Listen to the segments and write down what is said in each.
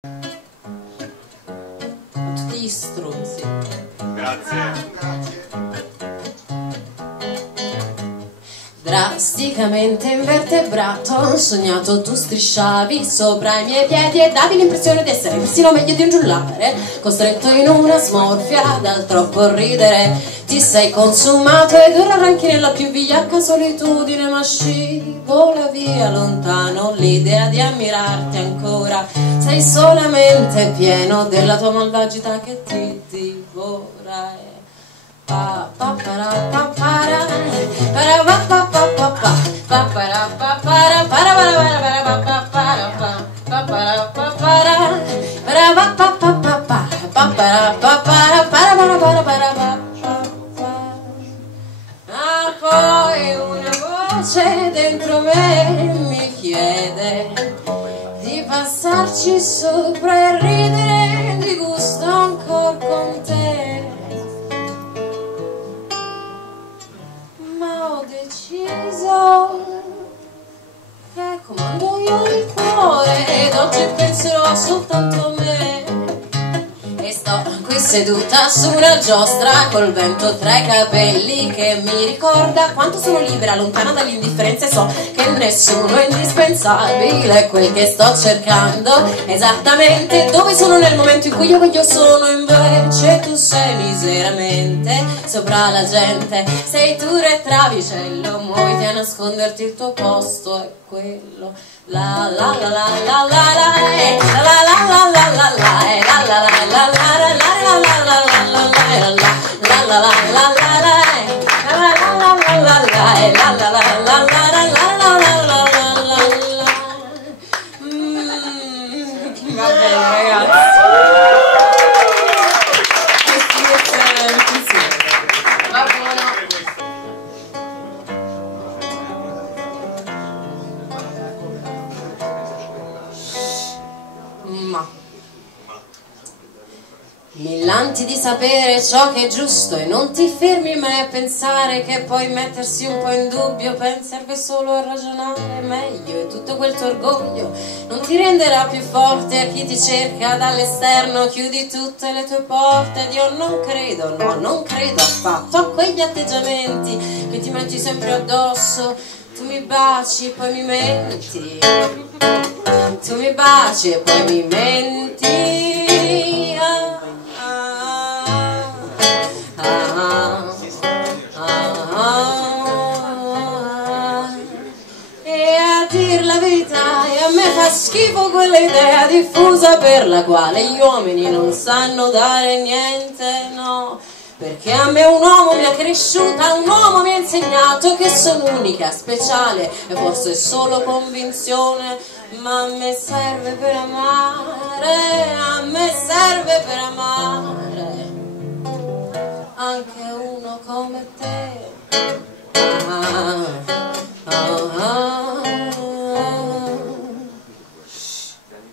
Tutti gli stronzi. Grazie. Drasticamente invertebrato, ho sognato tu strisciavi sopra i miei piedi e davi l'impressione di essere persino meglio di un giullare, costretto in una smorfia dal troppo ridere. Ti sei consumato ed ora ranchi nella più vigliacca solitudine, ma scivola via lontano l'idea di ammirarti ancora. Sei solamente pieno della tua malvagità che ti divora. Pa pa para pa para para pa pa pa pa pa pa para pa para para para pa pa para pa para pa para para pa pa pa pa pa para pa para para pa. Ma poi una voce dentro me mi chiede di passarci sopra e ridere di gusto ancora con te. Ho deciso che comando io il cuore ed oggi penserò soltanto a me. E sto qui seduta su una giostra col vento tra i capelli che mi ricorda quanto sono libera, lontana dall'indifferenza, e so che nessuno è indispensabile. Quel che sto cercando esattamente dove sono nel momento in cui io sono, invece tu sei miseramente sopra la gente. Sei tu retravicello, muoviti a nasconderti, il tuo posto è quello. La la la la la la la la la la la la la la la la la la Millanti di sapere ciò che è giusto e non ti fermi mai a pensare che puoi mettersi un po' in dubbio, serve solo a ragionare meglio e tutto quel tuo orgoglio non ti renderà più forte a chi ti cerca dall'esterno. Chiudi tutte le tue porte ed io non credo, no, non credo affatto a quegli atteggiamenti che ti metti sempre addosso. Tu mi baci e poi mi menti, tu mi baci e poi mi menti. E a dir la verità, e a me fa schifo quella idea diffusa per la quale gli uomini non sanno dare niente, no. Perché a me un uomo mi ha cresciuta, un uomo mi ha insegnato che sono unica, speciale, e forse è solo convinzione, ma a me serve per amare, a me serve per amare anche uno come te.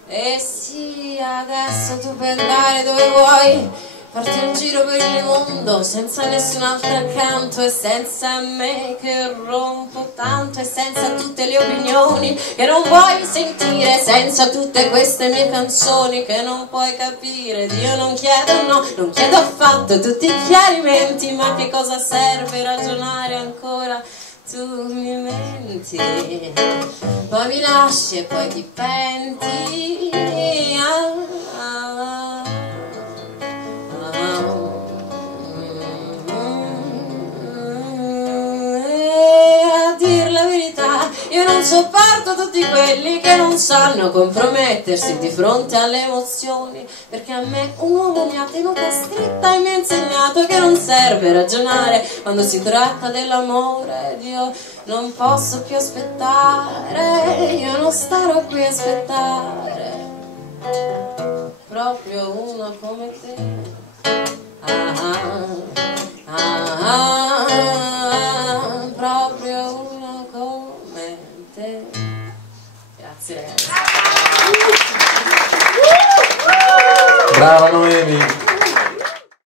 E sì, adesso tu puoi andare dove vuoi, farti un giro per il mondo senza nessun altro accanto e senza me che rompo tanto, e senza tutte le opinioni che non vuoi sentire, senza tutte queste mie canzoni che non puoi capire. Io non chiedo, no, non chiedo affatto tutti i chiarimenti, ma che cosa serve ragionare ancora? Tu mi menti, poi mi lasci e poi ti penti. Io non sopporto tutti quelli che non sanno compromettersi di fronte alle emozioni, perché a me un uomo mi ha tenuta stretta e mi ha insegnato che non serve ragionare quando si tratta dell'amore. Io non posso più aspettare, io non starò qui a aspettare proprio uno come te. Proprio uno come te. Grazie ragazzi. Brava Noemi.